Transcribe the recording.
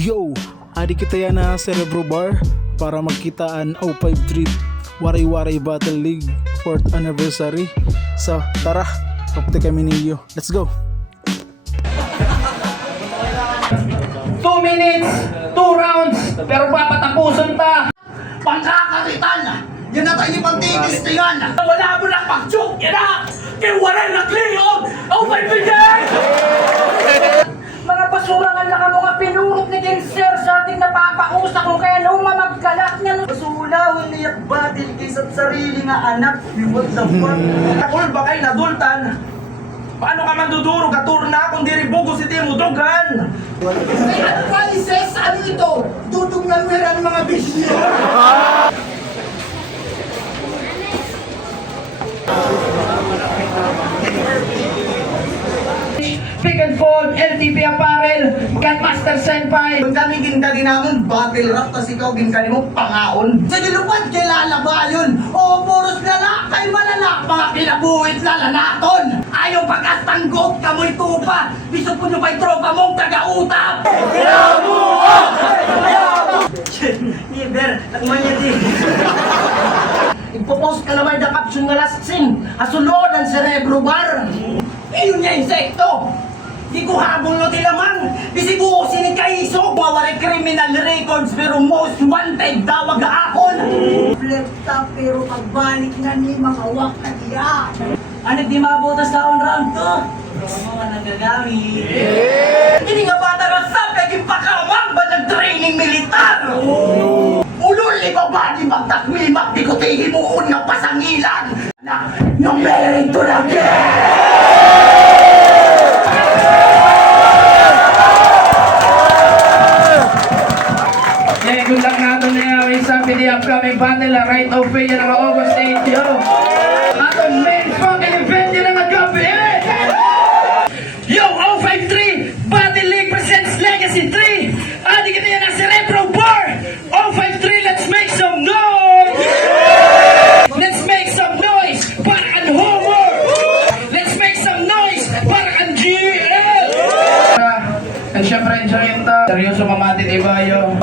Yo, adi kita yan na Cerebro Bar para magkitaan 053 Waray-Waray Battle League 4th anniversary. So tara, kapte kami ninyo. Let's go! 2 minutes, 2 rounds, pero papatapusan ta. Pangkakaritan! Yan na tayo pagtitistingan! Wala mo lang pag-joke, yan na! Kaya wala nagliyog! Oh my God! Mga basurangan na ka mga pinurot ni Genser sa ating napapausa kung kaya nung mamagkalak niya. Basula, uliyak batil kaysa't sarili nga anak. What the fuck? Kung ba kayo nadultan? Paano ka mandudurog at turna kung diribugo si Timo Dugan? May advices, ano ito? Dudog ng meron mga bisyo! Pick and fold, LTP Apparel, Gunmaster Senpai. Kung kami ginkali namin, battle rap, tas ikaw ginkali mo, pangaon. Sa dilupad, kilala ba yun? O, puros lalakay malala, mga kinabuhit lalanaton. Ayaw pag-astanggot, kamoy tupa. Biso po nyo ba'y tropa mong taga-utap? Iber, takmanya di. Ipopost ka naman na caption nga last scene. Asulod ang Cerebro Bar. Iyon niya insekto. Di ko habol no tilaman. Bisibuo sinig kaiso. Mawari criminal records pero most wanted dawag-aakon. Flepta pero pagbalik na ni makawak na diyan. Ano di mabutas na on round to? Mga nagagamit. Hindi nga bata ka sab kaging pakamang ba nag-training militar? Ulol ikaw ba di magtakmimak di ko tihimuon ng pasangilan na numerito lang Yeah, good luck natin na yung sa the upcoming battle na right of way yan ang August 8. Yo! Aton main fucking event yan ang agabi! Yo, 053 Battle League presents Legacy 3! Adi kita yan ang Cerebro Bar! 053, let's make some noise! Let's make some noise para ang Homer! Let's make some noise para ang GL! And syempre, enjoyin to. Seryoso mamati, diba yo?